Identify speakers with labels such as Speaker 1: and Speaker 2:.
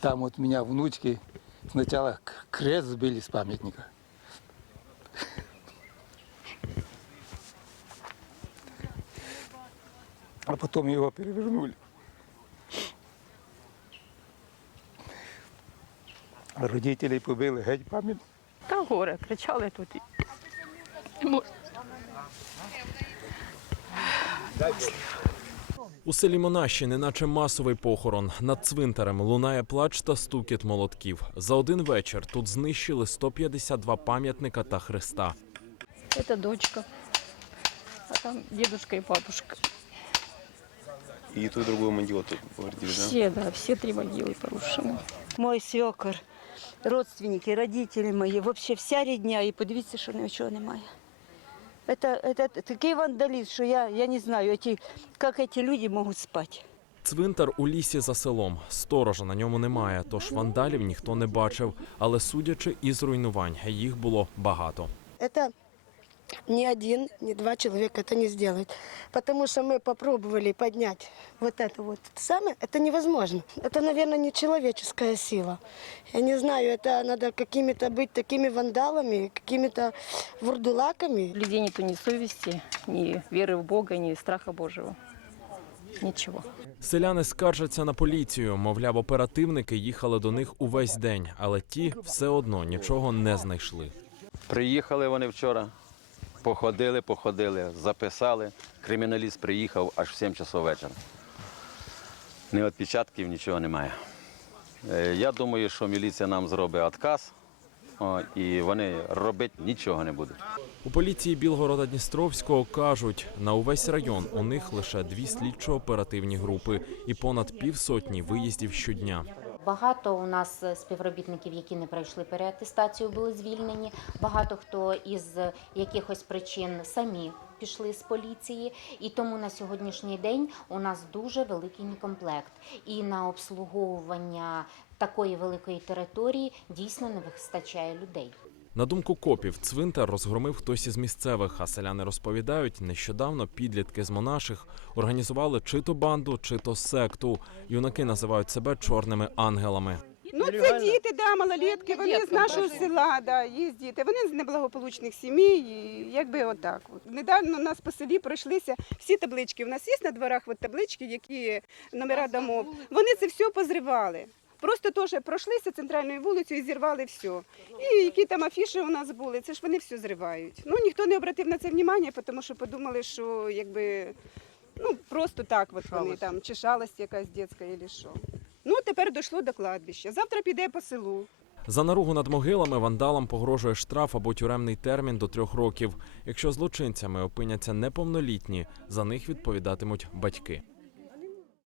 Speaker 1: Там вот меня внучки сначала крест сбили с памятника. А потом его перевернули. Родителей побили геть пам'ятник.
Speaker 2: Та горе, кричали тут. Мо-
Speaker 3: У селі Монащі, неначе масовий похорон. Над цвинтарем лунає плач та стукіт молотків. За один вечір тут знищили 152 пам'ятника та хреста.
Speaker 2: Это дочка. А там дедушка и бабушка.
Speaker 4: И ту и другую могилу тут повредили, да?
Speaker 2: Все, да, все три могилы порушены.
Speaker 5: Мой свекор, родственники, родители мої, вообще вся рідня, і подивіться, що нічого немає. Это, это такий вандалізм, що я, я не знаю, эти, як ці люди можуть спати.
Speaker 3: Цвинтар у лісі за селом. Сторожа на ньому немає, тож вандалів ніхто не бачив. Але судячи із руйнувань, їх було багато.
Speaker 6: Это ни один, ни два человека это не сделают. Потому что мы попробовали поднять вот это вот самое, это невозможно. Это, наверное, не человеческая сила. Я не знаю, это надо какими-то быть такими вандалами, какими-то вурдулаками.
Speaker 2: У людей нету ни совести, ни веры в Бога, ни страха Божьего. Ничего.
Speaker 3: Селяни скаржаться на поліцію. Мовляв, оперативники їхали до них увесь день, але ті все одно нічого не знайшли.
Speaker 7: Приїхали вони вчора, походили, походили, записали. Криміналіст приїхав аж в 7 часов вечора. Ні відпечатків, нічого немає. Е, Я думаю, що міліція нам зробить о, і вони робити нічого не будуть.
Speaker 3: У поліції Білгорода Дністровського кажуть, на увесь район у них лише дві слідчо-оперативні групи і понад півсотні виїздів щодня.
Speaker 8: Багато у нас е, співробітників, які не пройшли переатестацію, були звільнені. Багато хто із якихось причин самі пішли з поліції, і тому на сьогоднішній день у нас дуже великий некомплект. І на обслуговування такої великої території дійсно не вистачає людей.
Speaker 3: На думку копів, цвинтар розгромив хтось із місцевих, а селяни розповідають, нещодавно підлітки з монаших організували чи то банду, чи то секту. Юнаки називають себе чорними ангелами.
Speaker 9: Ну, це діти, да, малолетки, вони з нашого села, да, є діти. Вони з неблагополучних сімей, і якби отак. От. Недавно у нас по селі пройшлися всі таблички. У нас є на дворах от таблички, які номера домов. Вони це все позривали. Просто теж пройшлися центральною вулицею і зірвали все. І які там афіші у нас були, це ж вони все зривають. Ну ніхто не обратив на це увагу, тому що подумали, що якби ну просто так, от вони там, чи шалость якась дитяча, або що. Ну, тепер дійшло до кладбища. Завтра піде по селу.
Speaker 3: За наругу над могилами вандалам погрожує штраф або тюремний термін до трьох років. Якщо злочинцями опиняться неповнолітні, за них відповідатимуть батьки.